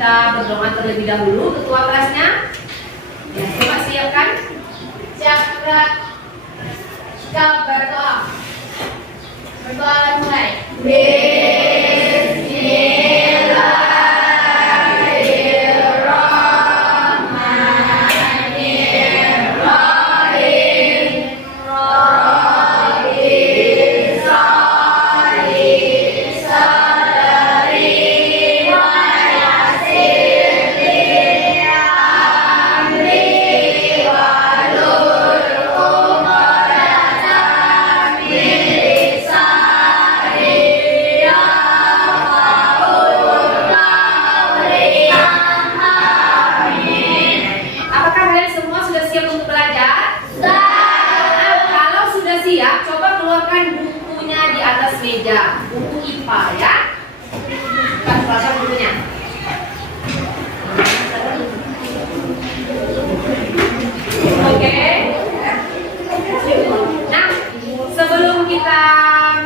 kita berdoa terlebih dahulu. Ketua kelasnya, ya, coba siapkan. Siap, gerak. Kita berdoa. Berdoa mulai. Meja, buku IPA ya. Kita keluarkan bukunya. Oke. Nah, sebelum kita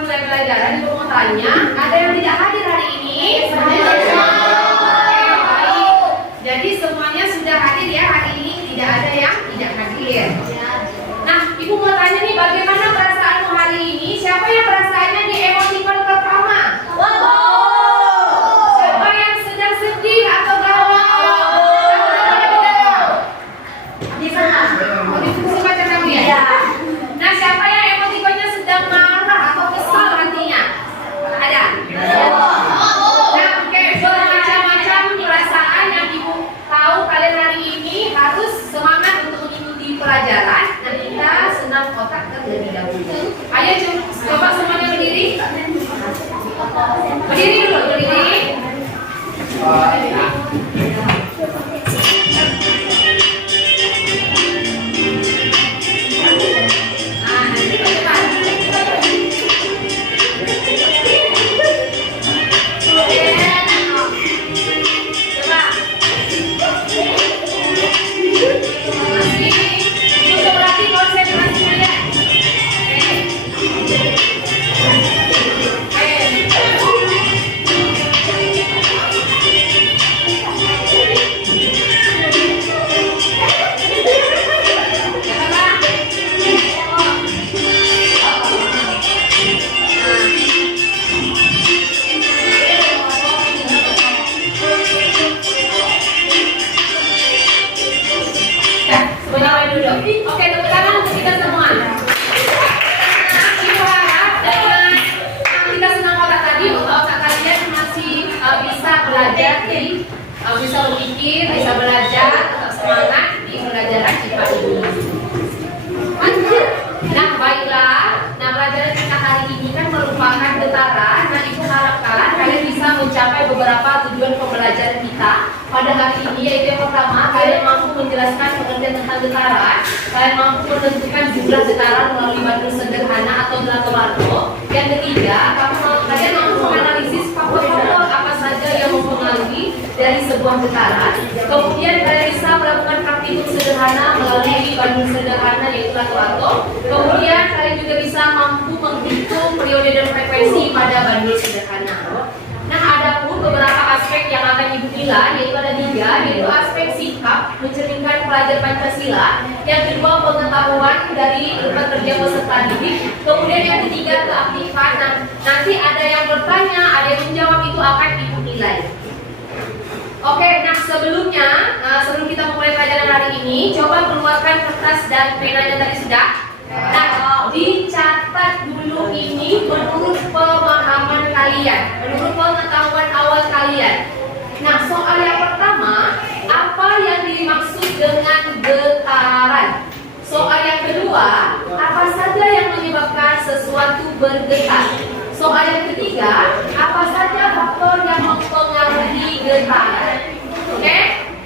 mulai pelajaran, ibu mau tanya, ada yang tidak hadir hari ini? Baik. Jadi semuanya sudah hadir ya hari ini, tidak ada yang tidak hadir. Nah, ibu mau tanya nih, bagaimana perasaanmu hari ini? Siapa yang perasaannya di emoticon pertama? Siapa yang sedang sedih atau galau? Di sana. Oh, di fungsi baca kamu ya? Nah, siapa yang emoticonnya sedang marah atau kesal hatinya? Ada? Nah, oke, bermacam-macam perasaan yang ibu tahu kalian hari ini harus semangat untuk mengikuti pelajaran. Nah, kita senam otak terlebih dahulu. Ayo coba semuanya berdiri. Berdiri dulu, berdiri. Oke, tepuk tangan untuk kita semua. Ibu harap dengan kita senang otak tadi, otak kalian masih bisa belajar, jadi bisa berpikir, bisa belajar, tetap semangat di pelajaran IPA ini. Nah, baiklah. Nah, pelajaran kita hari ini kan merupakan getaran. Nah, ibu harapkan kalian bisa mencapai beberapa tujuan pembelajaran kita pada hari ini, yaitu yang pertama, kalian mampu menjelaskan pengertian tentang getaran, kalian mampu menentukan jumlah getaran melalui bandul sederhana atau gelato-lato. Yang ketiga, kalian mampu menganalisis faktor-faktor apa saja yang mempengaruhi dari sebuah getaran. Kemudian kalian bisa melakukan praktikum sederhana melalui bandul sederhana yaitu lato-lato. Kemudian kalian juga bisa mampu menghitung periode dan frekuensi pada bandul sederhana. Nah, ada pun beberapa aspek yang akan ibu bilang, yaitu ada 3, yaitu aspek sikap mencerminkan pelajar Pancasila, yang kedua pengetahuan dari pekerja peserta didik, kemudian yang ketiga keaktifan. Nah, nanti ada yang bertanya, ada yang menjawab, itu akan ibu nilai. Oke, nah sebelum kita memulai pelajaran hari ini, coba keluarkan kertas dan penanya tadi sudah. Nah, dicatat dulu ini menurut pemahaman kalian, menurut pengetahuan awal kalian. Nah, soal yang pertama, apa yang dimaksud dengan getaran? Soal yang kedua, apa saja yang menyebabkan sesuatu bergetar? Soal yang ketiga, apa saja faktor yang mempengaruhi getaran? Oke?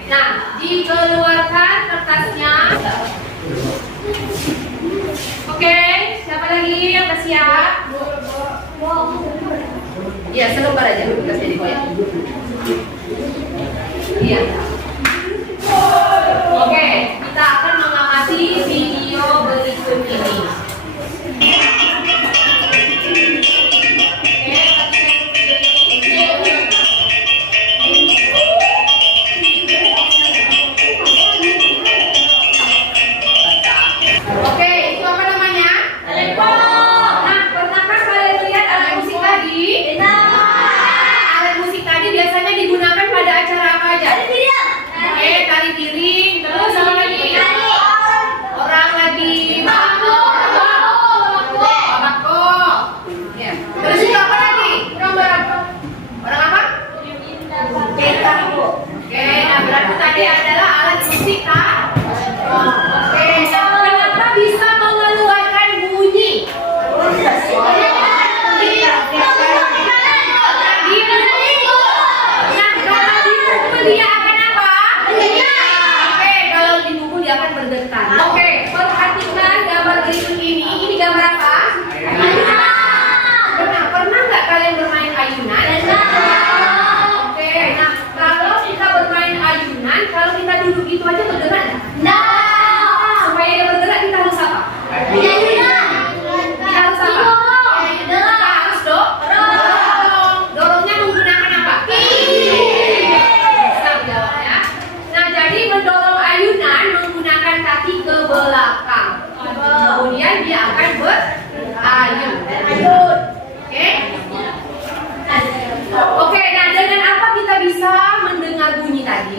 Nah, dikeluarkan kertasnya. Oke, siapa lagi yang udah siap? Iya, selembar aja kertasnya di bawah. Iya. Oke, kita akan mengamati video berikut ini.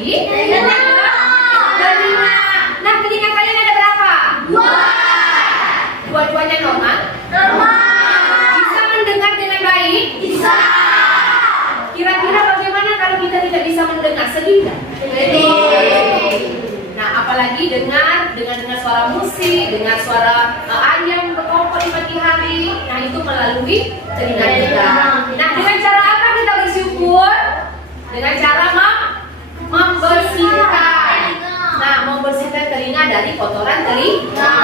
Telinga. Nah, telinga kalian ada berapa? Dua-duanya normal? Bisa mendengar dengan baik? Bisa. Kira-kira bagaimana kalau kita tidak bisa mendengar? Sedih nggak? Nah, apalagi dengan suara musik, dengan suara ayam berkokok di pagi hari. Nah, itu melalui telinga kita. Nah, dengan cara apa kita bersyukur? Dengan cara membersihkan. Nah, membersihkan telinga dari kotoran telinga.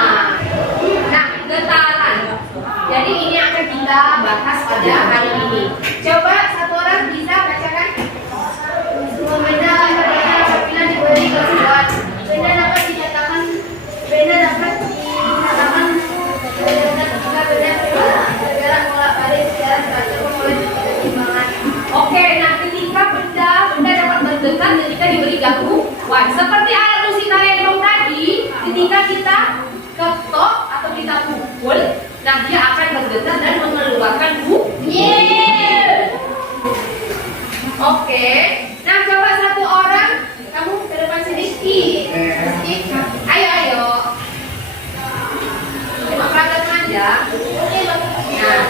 Nah, getaran. Jadi ini akan kita bahas pada hari ini. Coba satu orang bisa bacakan. Benda apabila diberi keseluruhan, benda dapat dinyatakan bergerak bolak-balik secara terbatas oleh keseimbangan. Oke, nah ketika benda dapat bergetar ketika diberi gangguan, seperti alat musik tarian tadi, ketika kita ketok atau kita pukul, nah dia akan bergetar dan mengeluarkan bunyi. Oke, nah coba satu orang, kamu ke depan sini. Ayo. Cuma peragakan aja. Nah,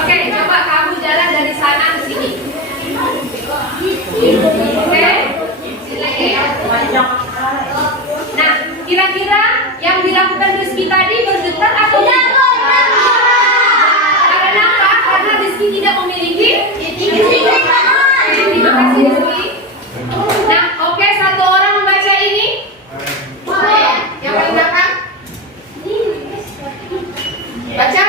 oke, coba kamu jalan dari sana ke sini. Oke, sini. Nah, kira-kira yang dilakukan Rizky tadi bergetar atau tidak? Karena apa? Karena Rizky tidak memiliki. Terima kasih Rizky. Nah, oke, satu orang membaca ini. Yang paling belakang. Baca,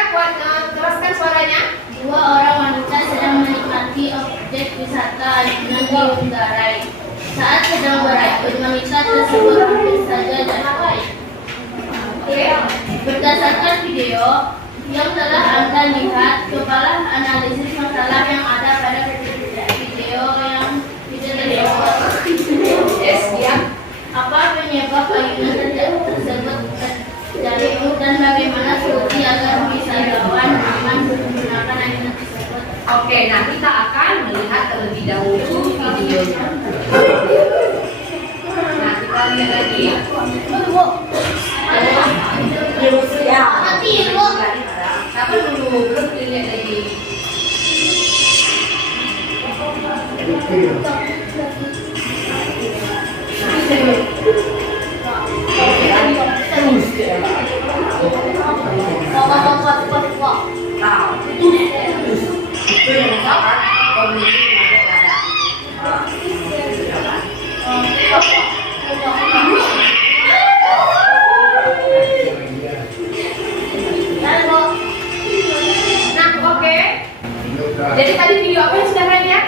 teruskan suaranya. Dua orang wanita sedang menikmati objek wisata ayunan di Unggarai. Saat sedang berayun, wanita tersebut hampir saja jatuh. Berdasarkan video yang telah Anda lihat, cobalah analisis masalah yang ada pada video yang tersebut. Yes, ya. Apa penyebab ayunan tersebut terjadi dan bagaimana solusi agar wisatawan aman menggunakan ayunan tersebut? Oke, nah kita akan melihat terlebih dahulu videonya. Nah, kita lihat lagi. Sabar dulu, belum dilihat lagi. Itu yang salah komunikasi ada. Nah, oke. Jadi tadi video apa yang sudah kalian lihat?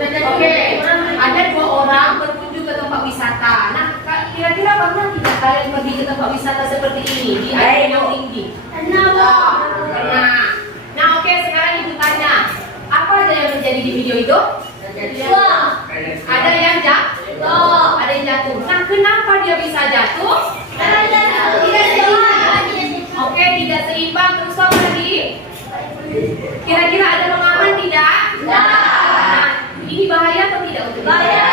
Oke, ada dua orang berkunjung ke tempat wisata. Nah, kira-kira pernah tidak kalian pergi ke tempat wisata seperti ini di air yang tinggi? Pernah. Nah, oke, sekarang ibu tanya, apa ada yang terjadi di video itu? Ada yang jatuh. Ada yang jatuh. Nah, kenapa dia bisa jatuh? Oke, tidak seimbang. Terus apa lagi? Kira-kira ada pengaman tidak? Nah, ini bahaya atau tidak untuk bahaya?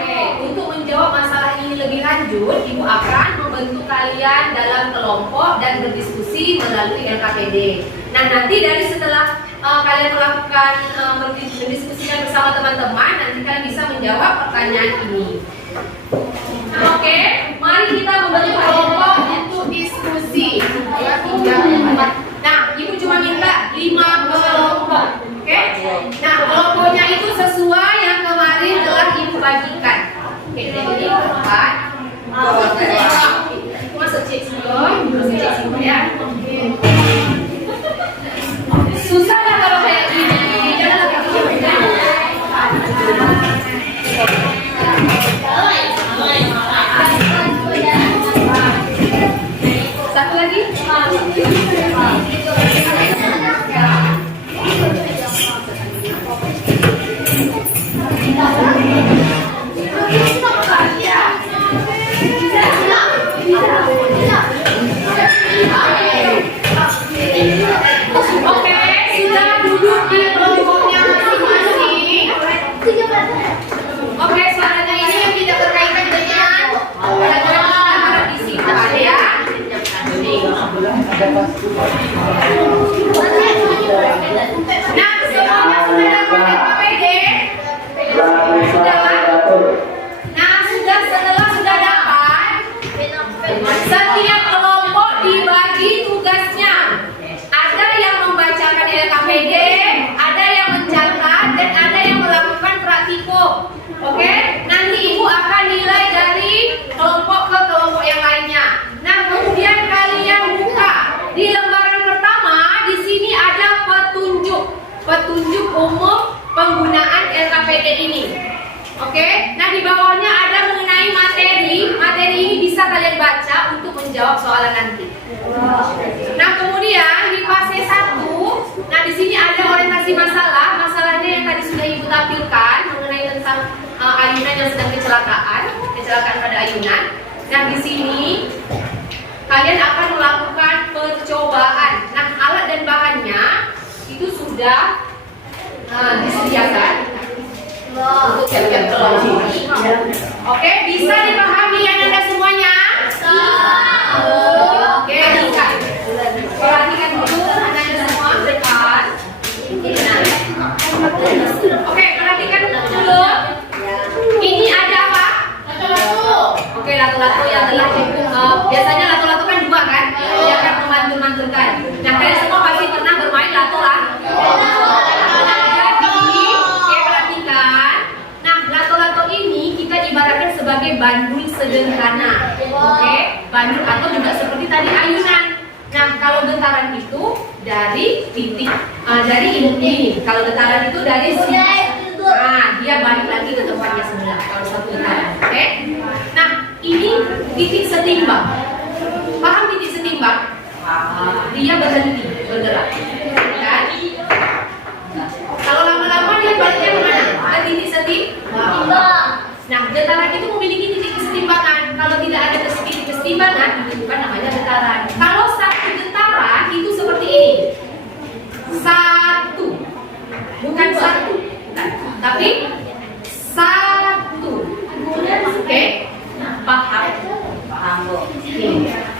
Oke, untuk menjawab masalah ini lebih lanjut, ibu akan membentuk kalian dalam kelompok dan berdiskusi melalui LKPD. Nah, nanti dari setelah kalian melakukan berdiskusikan bersama teman-teman, nanti kalian bisa menjawab pertanyaan ini. Oke, mari kita membentuk kelompok untuk diskusi. 2, 3, 4. Nah, ibu cuma minta 5 kelompok. Oke? Nah, kelompoknya itu sesuai yang kemarin telah ibu bagikan. Oke, jadi 4. Masuk cek semua ya. Susah lah kalau kayak gini. Jangan lebih satu lagi. Nah, semuanya sudah dapat LKPD? Sudah? Nah, setelah sudah dapat, setiap kelompok dibagi tugasnya. Ada yang membacakan LKPD, ada yang mencatat, dan ada yang melakukan praktikum. Oke? Nanti ibu akan nilai dari kelompok ke kelompok yang lainnya. Nah, kemudian kalian buka di lembaran pertama. Di sini ada petunjuk umum penggunaan LKPD ini. Oke? Nah, di bawahnya ada mengenai materi. Materi ini bisa kalian baca untuk menjawab soalan nanti. Nah, kemudian di fase 1, nah di sini ada orientasi masalah. Masalahnya yang tadi sudah ibu tampilkan mengenai tentang ayunan yang sedang kecelakaan pada ayunan. Nah, di sini kalian akan melakukan percobaan. Nah, alat dan bahannya itu sudah disediakan untuk siap-siap kelompok. Oke, bisa dipahami anak-anak semuanya? Oke, perhatikan dulu anak-anak semua depan. Oke, perhatikan dulu. Ini ada apa? Oke, lato-lato yang telah biasanya lato-lato kan 2 kan? Dia akan memantul-mantulkan. Nah, kalian semua pasti pernah bermain lato lah. Ibaratkan sebagai bandul sederhana, oke? Bandul atau juga seperti tadi ayunan. Nah, kalau getaran itu dari titik, dari ini. Kalau getaran itu dari sini. Nah, dia balik lagi ke tempatnya semula. Kalau satu getaran, oke? Nah, ini titik setimbang. Paham titik setimbang? Dia berhenti bergerak, kan? Kalau lama-lama dia baliknya kemana? Ke titik setimbang. Nah, getaran itu memiliki titik kesetimbangan. Kalau tidak ada titik kesetimbangan, itu bukan namanya getaran. Kalau satu getaran itu seperti ini. Satu. Bukan satu. Bukan. Tapi satu. Oke? Paham? Paham.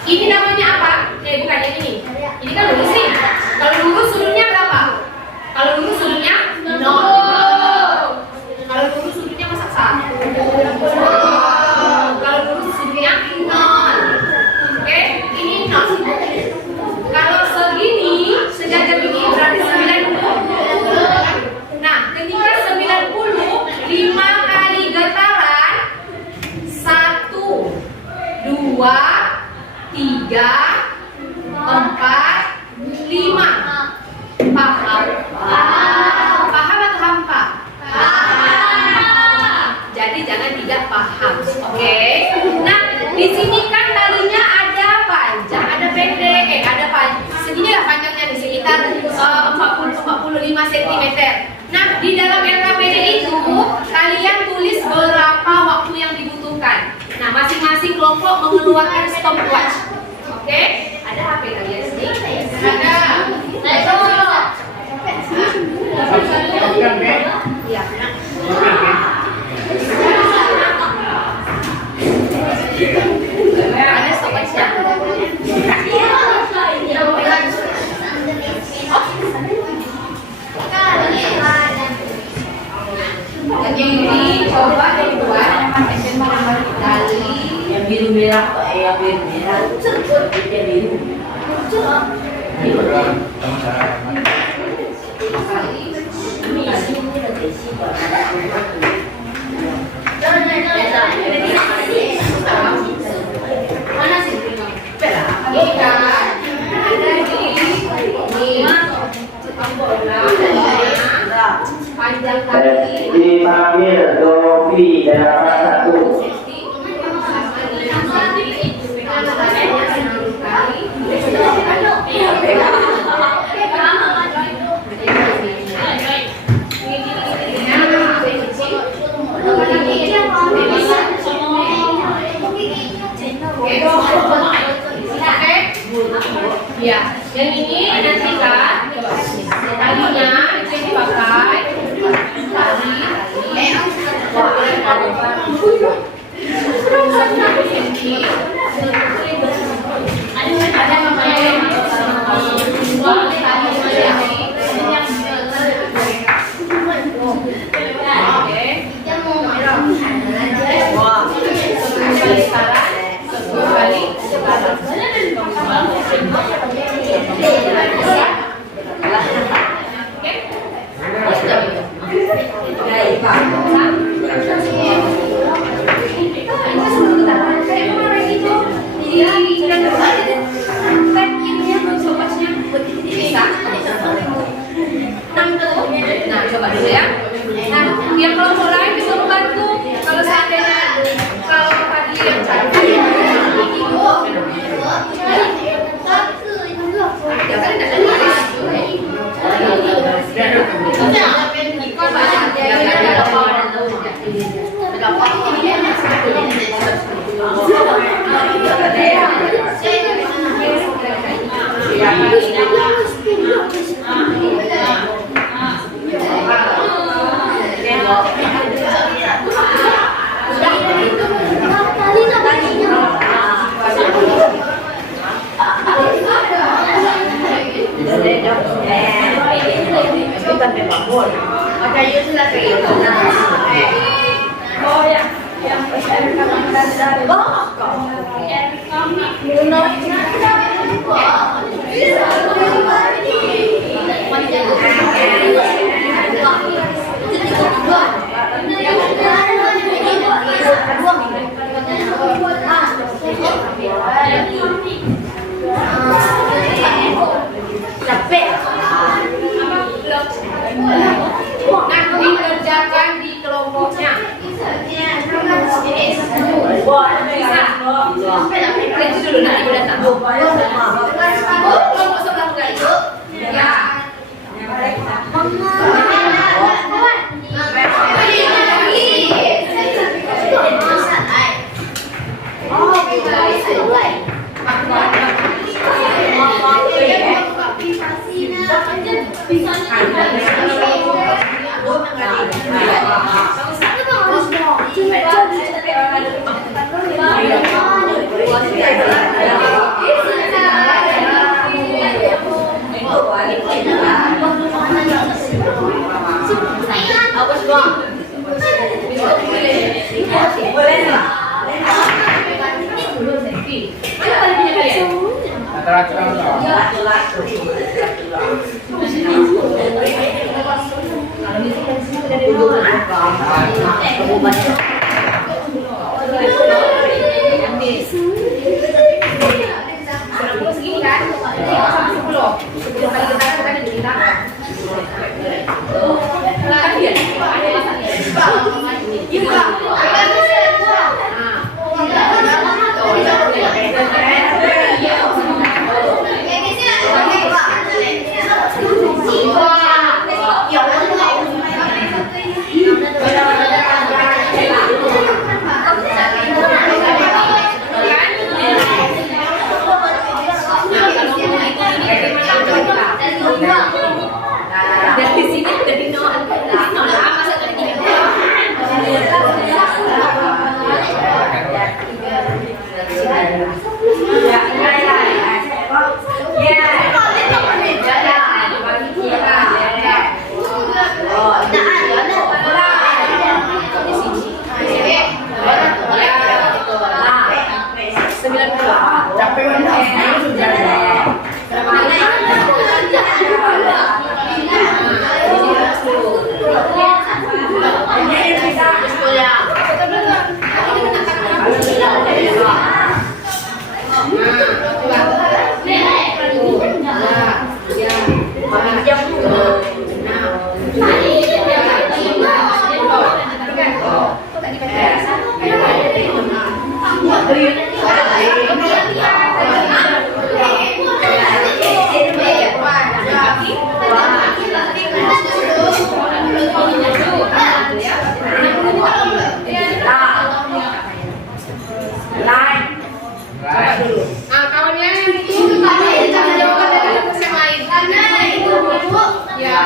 Ini namanya apa? Bukan yang ini. Ini kan lurus nih. Kalau lurus sudutnya berapa? Kalau lurus sudutnya 0. Kalau lurus sudutnya masa 1. Kalau lurus sudutnya 0. Oke, ini 0. Kalau segini, sejajar begini berarti 90. Nah, ketika 90, 5 kali getaran 1, 2, 3, 4, 5. Paham? Paham atau hampa? Jadi jangan tidak paham, oke? Nah, di sini kan talinya ada panjang, ada pendek, ada panjang. Segini lah panjangnya nih, sekitar 40-45 cm. Nah, di dalam LKPD itu kalian tulis berapa waktu yang dibutuhkan. Nah, masing-masing kelompok mengeluarkan stopwatch, oke? Ada HP kalian sini? Ada. Ya. Ada stopwatchnya? Yang ini coba dibuat dari yang biru merah, yang biru merah, yang biru. Mana sih? Ini kan ada di panjang kali. Dipanggil Dovi dalam 1. Ya, yang ini nanti kan talinya itu yang dipakai tali ada namanya Nah, dikerjakan di kelompoknya. Bisa. Itu dulu nanti udah tahu. Kelompok sebelah enggak itu? Ya. Segini kan? Sampai 10. 10 kali getaran kan ada cerita. Kan dia ada masanya. Iya. Dari sini udah di nol, masa dari tiga. Nah, kawannya yang itu jangan jauhkan dari kertas yang lain. Ya.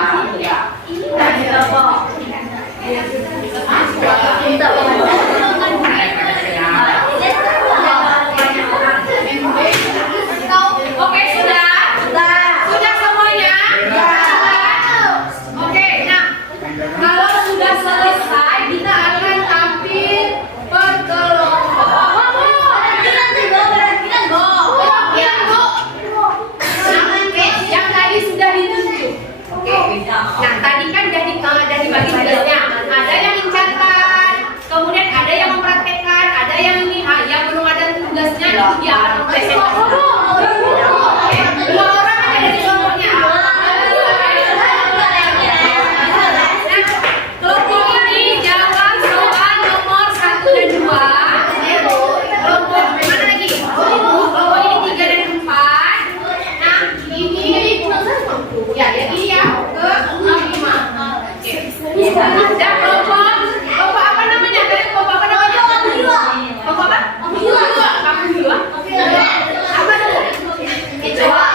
Oke, sudah semuanya. Oke, nah kalau sudah selesai kita akan tampil per kelompok. Yang tadi sudah ditunjuk. Oke. Nah, tadi kan udah dibagi tugasnya. Ada yang mencatat, kemudian ada yang mempraktekkan, ada yang ini, yang belum ada tugasnya itu dia akan mempresentasikan. Oke. 2 orang ada di kelompoknya. Nah, kelompok ini jawab soal nomor 1 dan 2. Kelompok mana lagi? Kelompok ini 3 dan 4. Nah, ini Ya, yang ini ya, ke-5. Oke. Dan kelompok apa namanya? Tadi kelompok apa namanya? Kelompok apa? Kamu dua. Apa itu? Coba.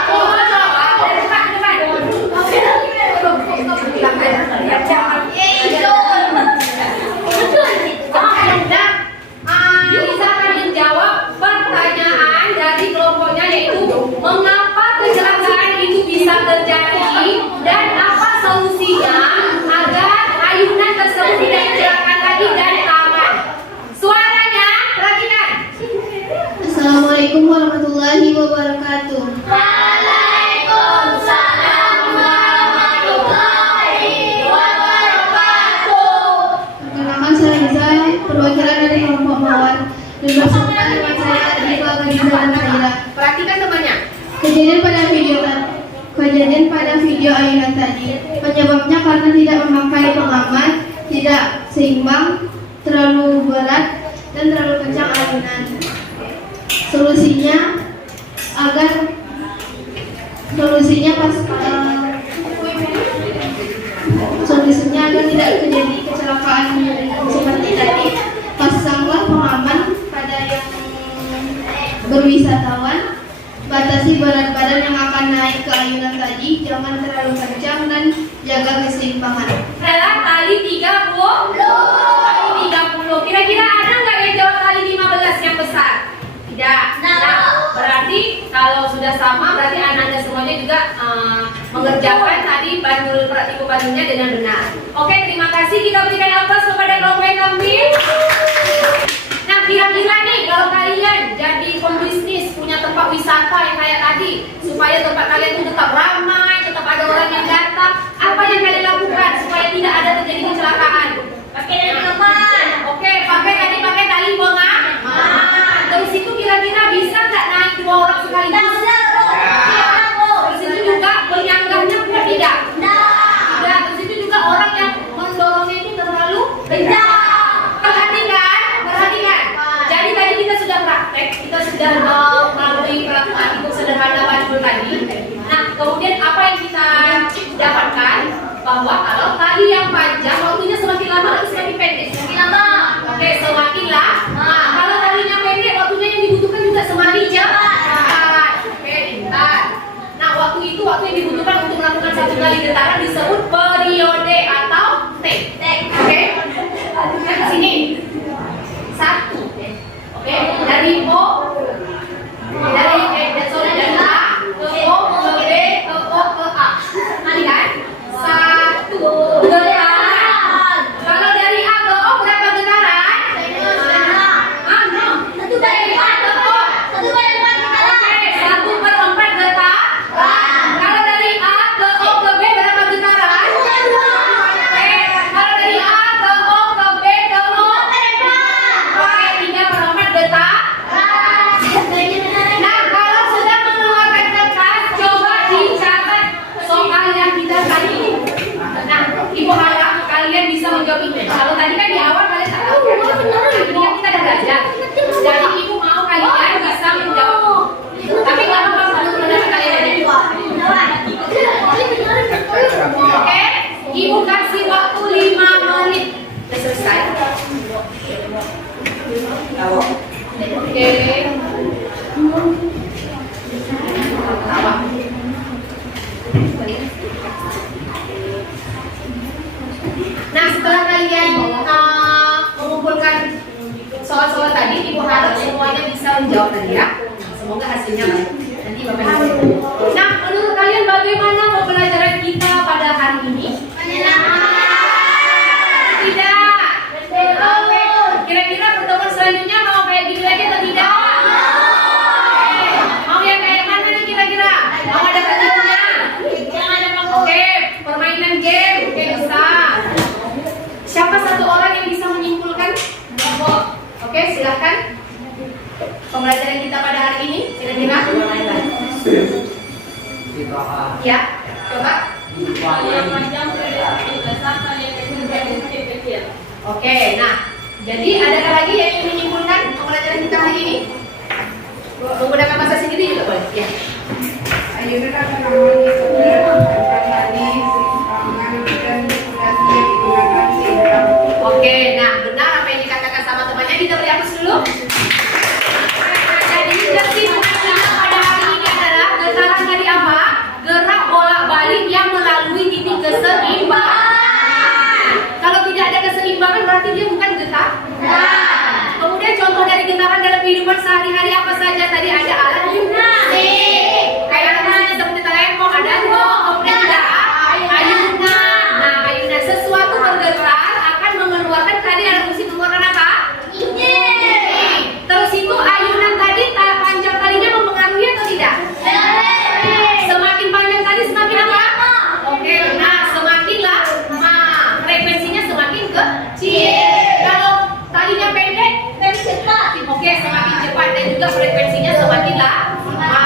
Lisa akan menjawab pertanyaan dari kelompoknya, yaitu mengapa kecelakaan itu bisa terjadi dan apa solusinya agar ayunan tersebut tidak kecelakaan lagi dan aman. Suaranya perhatikan. Assalamualaikum warahmatullahi wabarakatuh. Waalaikumsalam warahmatullahi wabarakatuh. Perkenalkan saya Liza, perwakilan dari kelompok Mawar dan bersama teman saya Adiko Agadiza dan Saira. Perhatikan temannya. Kejadian pada video ayunan tadi penyebabnya karena tidak memakai pengaman, tidak seimbang, terlalu berat dan terlalu kencang ayunan. Solusinya agar tidak terjadi kecelakaan seperti tadi, pasanglah pengaman pada yang berwisatawan. Batasi berat badan yang akan naik ke ayunan tadi, jangan terlalu kencang dan jaga keseimbangan. Adalah tali 30. Tali 30. Kira-kira ada nggak yang jawab tali 15 yang besar? Tidak. Nah, berarti kalau sudah sama, berarti anda semuanya juga mengerjakan tadi bandul praktikum bandulnya dengan benar. Oke, terima kasih. Kita berikan aplaus kepada kelompok yang tampil. Nah, kira-kira nih kalau kalian jadi pembisnis, punya tempat wisata yang kayak tadi, supaya tempat kalian itu tetap ramai, tetap ada orang yang datang, apa yang kalian lakukan supaya tidak ada terjadi kecelakaan? Pakai tali pengaman. Oke, pakai tali pengaman. Terus itu kira-kira bisa nggak naik 2 orang sekaligus? Terus itu juga penyanggahnya kuat tidak? Tidak. Terus itu juga orang yang mendorongnya itu terlalu kencang. Perhatikan. Jadi tadi kita sudah praktek, kita sudah melalui praktik sederhana bandul tadi. Nah, kemudian apa yang kita dapatkan? Bahwa kalau tali yang panjang waktunya semakin lama atau semakin pendek? Semakin lama. Oke, semakin lama. Kalau talinya pendek, waktunya yang dibutuhkan juga semakin cepat. Oke, pintar. Nah, waktu yang dibutuhkan untuk melakukan satu kali getaran disebut periode atau T. Oke. Ke sini. 1. Oke, dari O dari A ke O ke B ke O ke A. Ini kan? 1 getaran. Kalau dari A ke O berapa getaran? Dari A ke O 1/4 getaran. Kalau dari A ke O ke B berapa getaran? Kalau dari A ke O ke B ke O 3/4 getaran. Nah, kalau sudah mengeluarkan kertas, coba dicatat soal yang kita tadi. Nah, Ibu harap kalian bisa menjawab ini. Kalau tadi kan di awal kalian tak tahu. Ini kan kita dah belajar. Jadi Ibu mau kalian bisa menjawab. Tapi nggak apa-apa untuk pendapat kalian aja. Oke, Ibu kasih waktu 5 menit. Sudah selesai. Oke. Apa? Nah, setelah kalian mengumpulkan soal-soal tadi, Ibu harap semuanya bisa menjawab tadi ya. Semoga hasilnya baik. Nanti Bapak Ibu. Nah, menurut kalian bagaimana pembelajaran kita pada hari ini? Tidak. Oke. Kira-kira pertemuan selanjutnya mau kayak gini lagi atau tidak? Mau yang kayak mana nih kira-kira? Mau ada pertemuannya? Oke, permainan game. Oke, bisa. Siapa satu orang yang bisa menyimpulkan? Oke, silakan. Pembelajaran kita pada hari ini kira-kira? Ya, coba. Oke, nah, jadi adakah lagi yang ingin menyimpulkan pembelajaran kita hari ini? Menggunakan bahasa sendiri juga boleh. Ya. Ayo, tadi apa saja? Tadi ada alat gimnas. Kayak misalnya seperti telepon, ada kemudian ada ayunan. Nah, ayunan sesuatu bergetar akan mengeluarkan tadi ada fungsi mengeluarkan apa? Terus itu ayunan tadi panjang talinya mempengaruhi atau tidak? Semakin panjang tadi semakin apa? Oke, nah semakin lama frekuensinya semakin kecil. Kalau talinya pendek, oke semakin cepat dan juga frekuensinya semakin lama.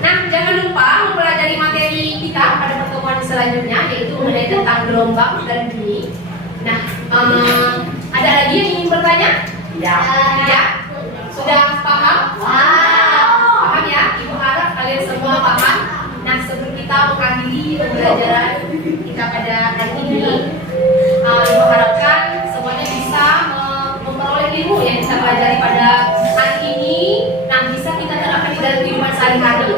Nah, jangan lupa mempelajari materi kita pada pertemuan selanjutnya yaitu mengenai tentang gelombang dan bunyi. Nah, ada lagi yang ingin bertanya? Tidak. Sudah paham? Paham ya? Ibu harap kalian semua paham. Nah, sebelum kita mengakhiri pembelajaran kita pada hari ini, Ibu harapkan semuanya bisa memperoleh ilmu yang kita pelajari pada hari ini. Nah, bisa kita terapkan dalam kehidupan sehari-hari.